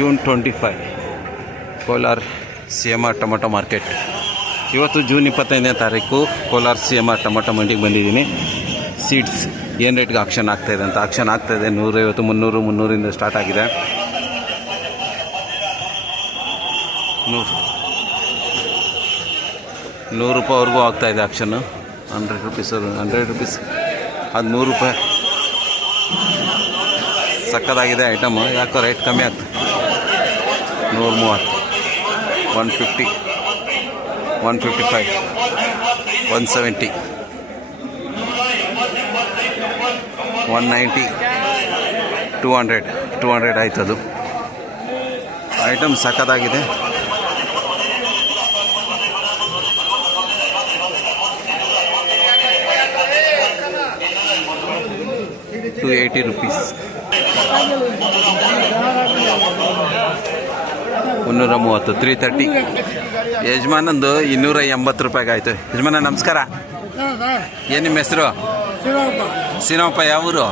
June 25 Kolar CMR tomato market. ಇವತ್ತು June 25ನೇ ತಾರೀಕು Kolar CMR tomato ಮಂಡಿಗೆ ಬಂದಿದ್ದೀನಿ. ಸೀಡ್ಸ್ ಏನು ರೇಟ್ಗೆ ಆಕ್ಷನ್ ಆಗ್ತಾಯಿದೆ ಅಂತ. ಆಕ್ಷನ್ ಆಗ್ತಾಯಿದೆ 150, 300, 300 ಸ್ಟಾರ್ಟ್ ಆಗಿದೆ. 100 ರೂಪಾಯಿವರೆಗೂ ಆಗ್ತಾಯಿದೆ ಆಕ್ಷನ್ನು. 100 ರೂಪೀಸ್ ಅದು 100 ರೂಪೀಸ್, ಅದು 100 ರೂಪಾಯಿ. ಸಕ್ಕದಾಗಿದೆ ಐಟಮು. ಯಾಕೋ ರೇಟ್ ಕಮ್ಮಿ ಆಗ್ತದೆ. 130, 150, 155, 170, 190, 200 ಆಯ್ತದು. ಐಟಮ್ ಸಕ್ಕದಾಗಿದೆ. 280 ರೂಪೀಸ್. 130, 330. ಯಜಮಾನಂದು 280 ರೂಪಾಯಿಗೆ ಆಯಿತು. ಯಜಮಾನ ನಮಸ್ಕಾರ. ಏನು ನಿಮ್ಮ ಹೆಸರು? ಸೀನಪ್ಪ. ಯಾವ ಊರು?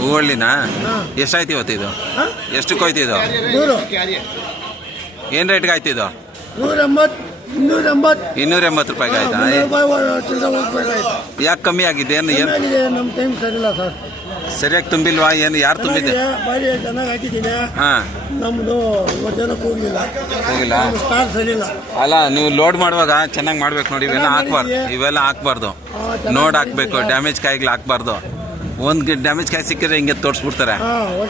ಹೂವಳ್ಳಿನಾ? ಎಷ್ಟಾಯ್ತು ಇವತ್ತು ಇದು? ಎಷ್ಟಕ್ಕೆ ಹೋಯ್ತು ಇದು? ಏನು ರೇಟ್ಗೆ ಆಯ್ತು ಇದು? 280 ರೂಪಾಯಿಗೆ ಆಯ್ತಾ? ಯಾಕೆ ಕಮ್ಮಿ ಆಗಿದೆ? ಏನು ನಮ್ಮ ಟೈಮ್ ಸರಿಯಿಲ್ಲ ಸರ್. ಸರಿಯಾಗಿ ತುಂಬಿಲ್ವಾ? ಏನು ಯಾರು ತುಂಬಿದೆ? ಹಾಂ, ನಮ್ಮದು ಹೋಗಿಲ್ಲ. ಸ್ಟಾರ್ ಸರಿಯಿಲ್ಲ. ಅಲ್ಲ, ನೀವು ಲೋಡ್ ಮಾಡುವಾಗ ಚೆನ್ನಾಗಿ ಮಾಡ್ಬೇಕು ನೋಡಿ. ಇವೆಲ್ಲ ಹಾಕ್ಬಾರ್ದು. ನೋಡ್ ಹಾಕ್ಬೇಕು. ಡ್ಯಾಮೇಜ್ ಕಾಯಿಗಳು ಹಾಕ್ಬಾರ್ದು. ಒಂದು ಡ್ಯಾಮೇಜ್ ಕಾಯಿ ಸಿಕ್ಕಿದ್ರೆ ಹಿಂಗೆ ತೋರಿಸ್ಬಿಡ್ತಾರೆ,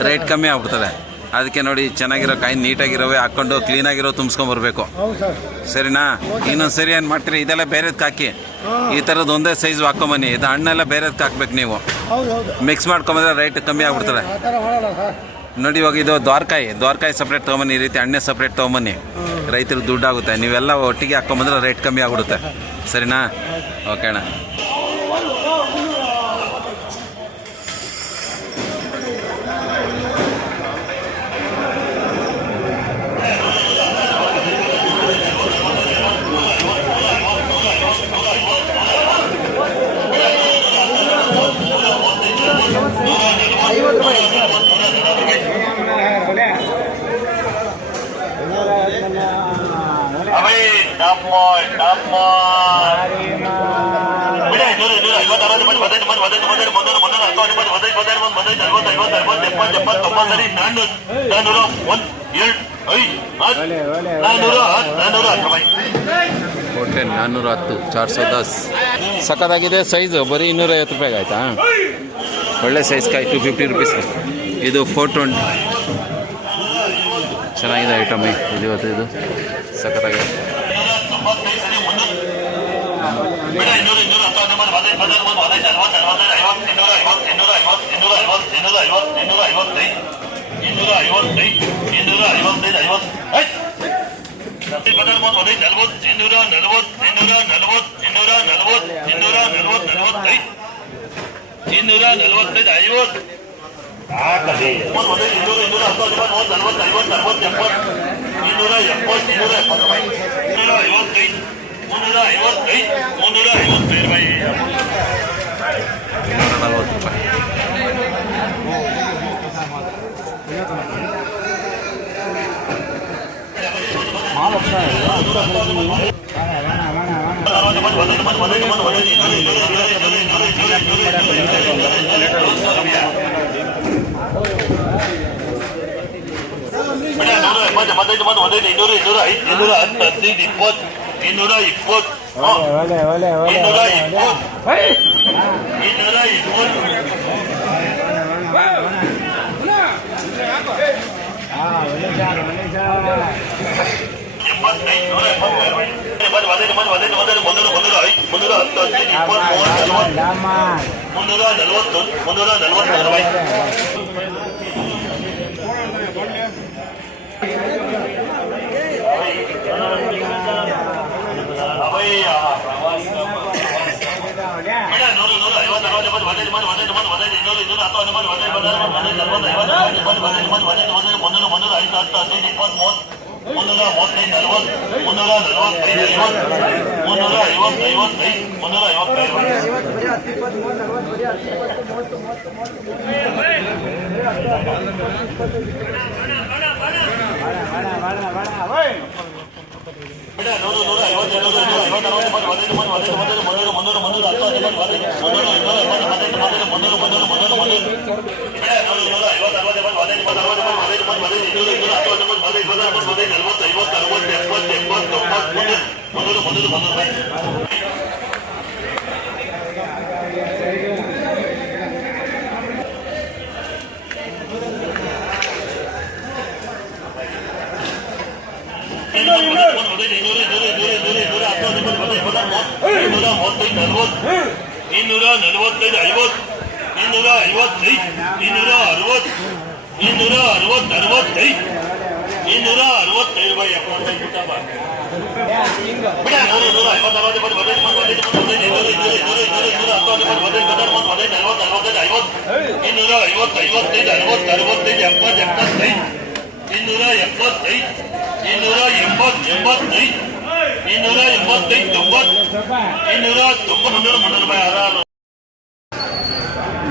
ರೇಟ್ ಕಮ್ಮಿ ಆಗ್ಬಿಡ್ತಾರೆ. ಅದಕ್ಕೆ ನೋಡಿ, ಚೆನ್ನಾಗಿರೋ ಕಾಯಿ ನೀಟಾಗಿರೋವೆ ಹಾಕ್ಕೊಂಡು ಕ್ಲೀನಾಗಿರೋ ತುಂಬಿಸ್ಕೊಂಬರ್ಬೇಕು. ಸರಿನಾ? ಇನ್ನೊಂದು ಸರಿ ಏನು ಮಾಡ್ತೀರಿ, ಇದೆಲ್ಲ ಬೇರೆದಕ್ಕೆ ಹಾಕಿ. ಈ ಥರದ್ದು ಒಂದೇ ಸೈಜ್ ಹಾಕೊಂಬನ್ನಿ. ಇದು ಹಣ್ಣೆಲ್ಲ ಬೇರೆದಕ್ಕೆ ಹಾಕ್ಬೇಕು. ನೀವು ಮಿಕ್ಸ್ ಮಾಡ್ಕೊಂಬಂದ್ರೆ ರೇಟ್ ಕಮ್ಮಿ ಆಗ್ಬಿಡ್ತಾರೆ ನೋಡಿ. ಇವಾಗ ಇದು ದ್ವಾರಕಾಯಿ ಸಪ್ರೇಟ್ ತೊಗೊಂಬನ್ನಿ. ಈ ರೀತಿ ಹಣ್ಣೆ ಸಪ್ರೇಟ್ ತೊಗೊಂಬನ್ನಿ. ರೈತರಿಗೆ ದುಡ್ಡಾಗುತ್ತೆ. ನೀವೆಲ್ಲ ಒಟ್ಟಿಗೆ ಹಾಕ್ಕೊಂಬಂದ್ರೆ ರೇಟ್ ಕಮ್ಮಿ ಆಗ್ಬಿಡುತ್ತೆ. ಸರಿನಾ? ಓಕೆ ಅಣ್ಣ. ಕೋಟೆ 410, 410. ಸಕ್ಕದಾಗಿದೆ ಸೈಜು. ಬರೀ 250 ರೂಪಾಯಿಗೆ ಆಯ್ತಾ? ಒಳ್ಳೆ ಸೈಜ್ ಕಾಯಿ. 250 ರೂಪೀಸ್. ಇದು 420. ಚೆನ್ನಾಗಿದೆ ಐಟಮ್. ಇದು ಸಕ್ಕತ್ತಾಗಿದೆ.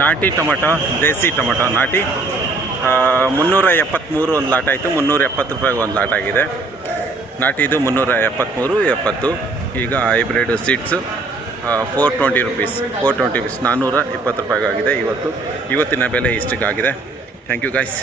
ನಾಟಿ ಟೊಮೆಟೊ, ದೇಸಿ ಟೊಮೆಟೊ ನಾಟಿ 373 ಒಂದು ಲಾಟ್ ಆಯಿತು. 370 ರೂಪಾಯಿಗೆ ಒಂದು ಲಾಟ್ ಆಗಿದೆ. ನಾಟಿದು 373, 70. ಈಗ ಹೈಬ್ರಿಡ್ ಸೀಡ್ಸು 420 ರುಪೀಸ್. 420 ರುಪೀಸ್, 420 ರೂಪಾಯಿಗಾಗಿದೆ ಇವತ್ತಿನ ಬೆಲೆ ಇಷ್ಟಿಗಾಗಿದೆ. Thank you guys.